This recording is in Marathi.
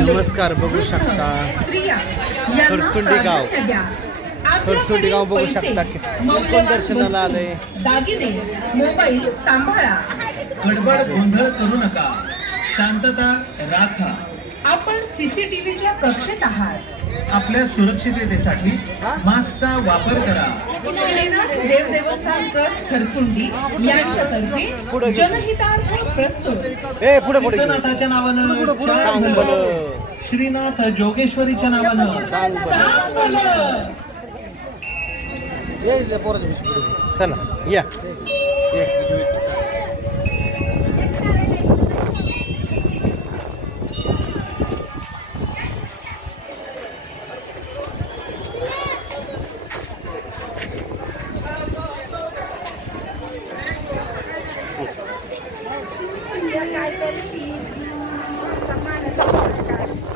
नमस्कार, बघू शकता खरसुंडी गाव. खरसुंडी गाव बघू शकता कोण दर्शनाला आले. दागिने मोबाईल सांभाळा, गडबड गोंधळ करू नका, शांतता राखा. आपण सीसीटीव्हीच्या कक्षेत आहात. आपल्या सुरक्षिततेसाठी मास्कचा वापर करा. श्रीनाथ देवदेवस्थान ट्रस्ट खरसुंडी यांच्यातर्फे जनहितार्थ प्रस्तुत श्रीनाथाच्या नावानं, श्रीनाथ जोगेश्वरीच्या नावानं. चला या. काय